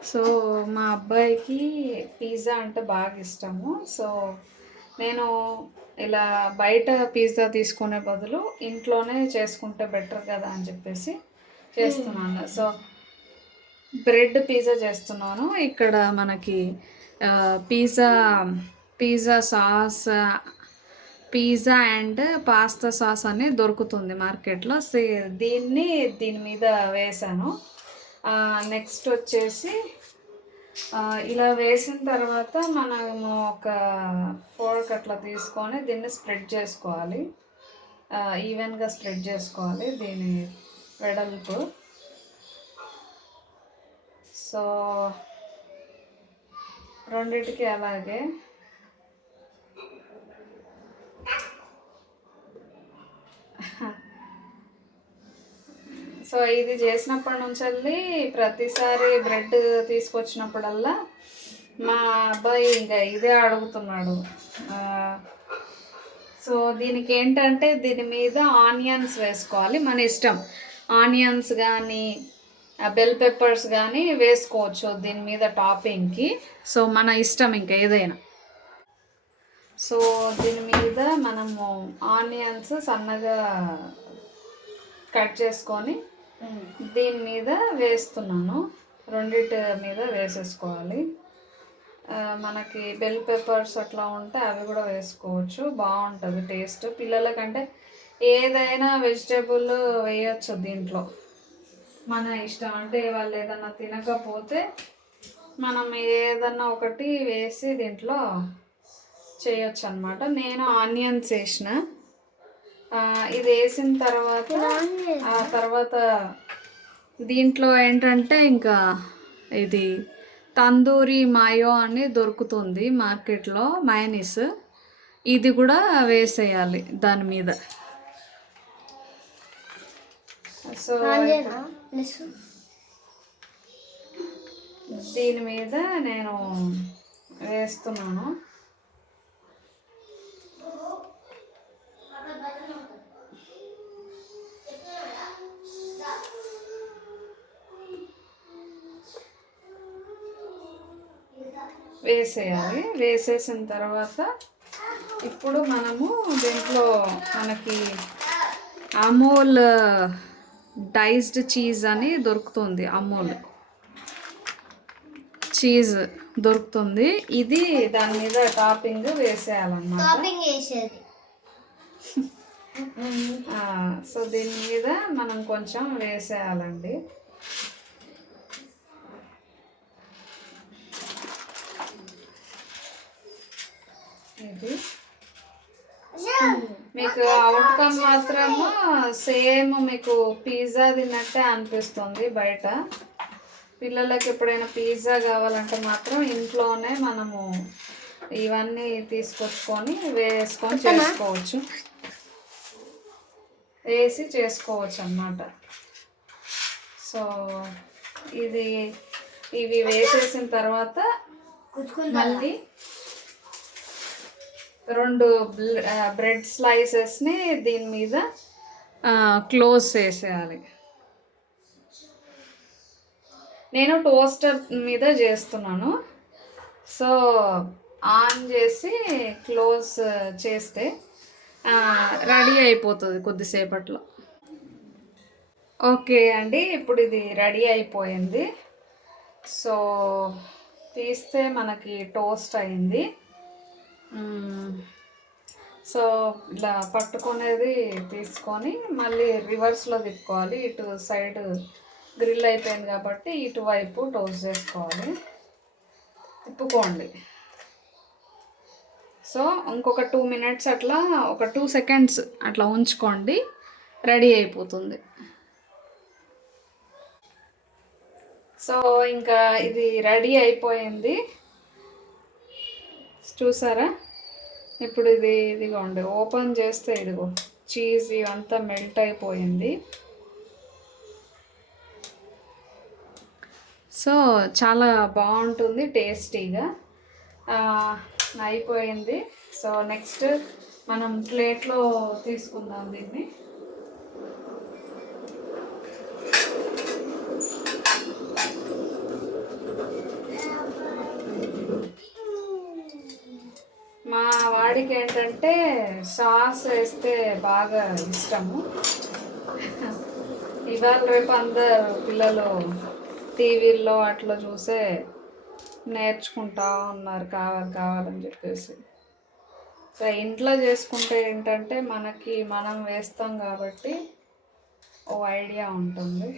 So మా అబ్బాయికి pizza అంటే బాగా ఇష్టము. సో నేను ఇలా బయట పిజ్జా తీసుకునే బదులు ఇంట్లోనే చేసుకుంటే బెటర్ కదా అని చెప్పేసి చేస్తున్నాను. సో బ్రెడ్ పిజ్జా చేస్తున్నాను. ఇక్కడ మనకి pizza pizza sauce pizza and pasta sauce అని దొరుకుతుంది మార్కెట్లో. దీని మీద వేసాను. నెక్స్ట్ వచ్చేసి ఇలా వేసిన తర్వాత మనము ఒక ఫోర్క్ అట్లా తీసుకొని దీన్ని స్ప్రెడ్ చేసుకోవాలి. ఈవెన్గా స్ప్రెడ్ చేసుకోవాలి దీని వెడల్పు. సో రెండిటికి అలాగే సో ఇది చేసినప్పటి నుంచి ప్రతిసారి బ్రెడ్ తీసుకొచ్చినప్పుడల్లా మా అబ్బాయి ఇంకా ఇదే అడుగుతున్నాడు. సో దీనికి ఏంటంటే దీని మీద ఆనియన్స్ వేసుకోవాలి, మన ఇష్టం. ఆనియన్స్ కానీ బెల్ పెప్పర్స్ కానీ వేసుకోవచ్చు దీని మీద టాపింగ్కి. సో మన ఇష్టం ఇంకా ఏదైనా. సో దీని మీద మనము ఆనియన్స్ సన్నగా కట్ చేసుకొని దీని మీద వేస్తున్నాను. రెండిటి మీద వేసేసుకోవాలి. మనకి బెల్ పెప్పర్స్ అట్లా ఉంటే అవి కూడా వేసుకోవచ్చు, బాగుంటుంది టేస్ట్. పిల్లలకంటే ఏదైనా వెజిటేబుల్ వేయచ్చు దీంట్లో, మన ఇష్టం. అంటే వాళ్ళు ఏదన్నా తినకపోతే మనం ఏదన్నా ఒకటి వేసి దీంట్లో చేయొచ్చు అనమాట. నేను ఆనియన్స్ వేసిన. ఇది వేసిన తర్వాత దీంట్లో ఏంటంటే ఇంకా ఇది తందూరి మాయో అని దొరుకుతుంది మార్కెట్లో, మయోనీస్. ఇది కూడా వేసేయాలి దాని మీద. సో దీని మీద నేను వేస్తున్నాను. వేసేయాలి. వేసేసిన తర్వాత ఇప్పుడు మనము దీంట్లో మనకి అమూల్ డైస్డ్ చీజ్ అని దొరుకుతుంది, అమూల్ చీజ్ దొరుకుతుంది. ఇది దాని మీద టాపింగ్ వేసేయాలన్నమాట. సో దీని మీద మనం కొంచెం వేసేయాలండి. ఇది మీకు అవుట్కమ్ మాత్రము సేమ్ మీకు పిజ్జా తిన్నట్టే అనిపిస్తుంది బయట. పిల్లలకి ఎప్పుడైనా పిజ్జా కావాలంటే మాత్రం ఇంట్లోనే మనము ఇవన్నీ తీసుకొచ్చుకొని వేసుకొని చేసుకోవచ్చు, వేసి చేసుకోవచ్చు అన్నమాట. సో ఇవి వేసేసిన తర్వాత మళ్ళీ 2 బ్రెడ్ స్లైసెస్ని దీని మీద క్లోజ్ చేసేయాలి. నేను టోస్టర్ మీద చేస్తున్నాను. సో ఆన్ చేసి క్లోజ్ చేస్తే రెడీ అయిపోతుంది కొద్దిసేపట్లో. ఓకే అండి, ఇప్పుడు ఇది రెడీ అయిపోయింది. సో తీస్తే మనకి టోస్ట్ అయింది. సో ఇలా పట్టుకునేది తీసుకొని మళ్ళీ రివర్స్లో తిప్పుకోవాలి. ఇటు సైడ్ గ్రిల్ అయిపోయింది కాబట్టి ఇటువైపు టోస్ట్ చేసుకోవాలి. తిప్పుకోండి. సో ఇంకొక 2 minutes అట్లా, ఒక 2 seconds అట్లా ఉంచుకోండి, రెడీ అయిపోతుంది. సో ఇంకా ఇది రెడీ అయిపోయింది, చూసారా? ఇప్పుడు ఇదిగోండి, ఓపెన్ చేస్తే ఇదిగో చీజ్ ఇవంతా మెల్ట్ అయిపోయింది. సో చాలా బాగుంటుంది, టేస్టీగా అయిపోయింది. సో నెక్స్ట్ మనం ప్లేట్లో తీసుకుందాం దీన్ని. అబ్బాయికి ఏంటంటే సాస్ వేస్తే బాగా ఇష్టము. ఇవాళ రేపు అందరు పిల్లలు టీవీల్లో అట్లా చూసే నేర్చుకుంటా ఉన్నారు, కావాలని చెప్పేసి. సో ఇంట్లో చేసుకుంటే ఏంటంటే మనం వేస్తాం కాబట్టి ఓ ఐడియా ఉంటుంది.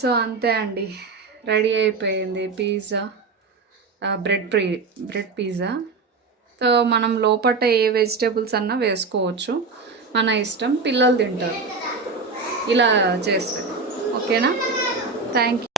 సో అంతే అండి, రెడీ అయిపోయింది పిజ్జా, బ్రెడ్ పిజ్జా. సో మనం లోపల ఏ వెజిటేబుల్స్ అన్నా వేసుకోవచ్చు, మన ఇష్టం. పిల్లలు తింటారు ఇలా చేస్తే. ఓకేనా? Thank you.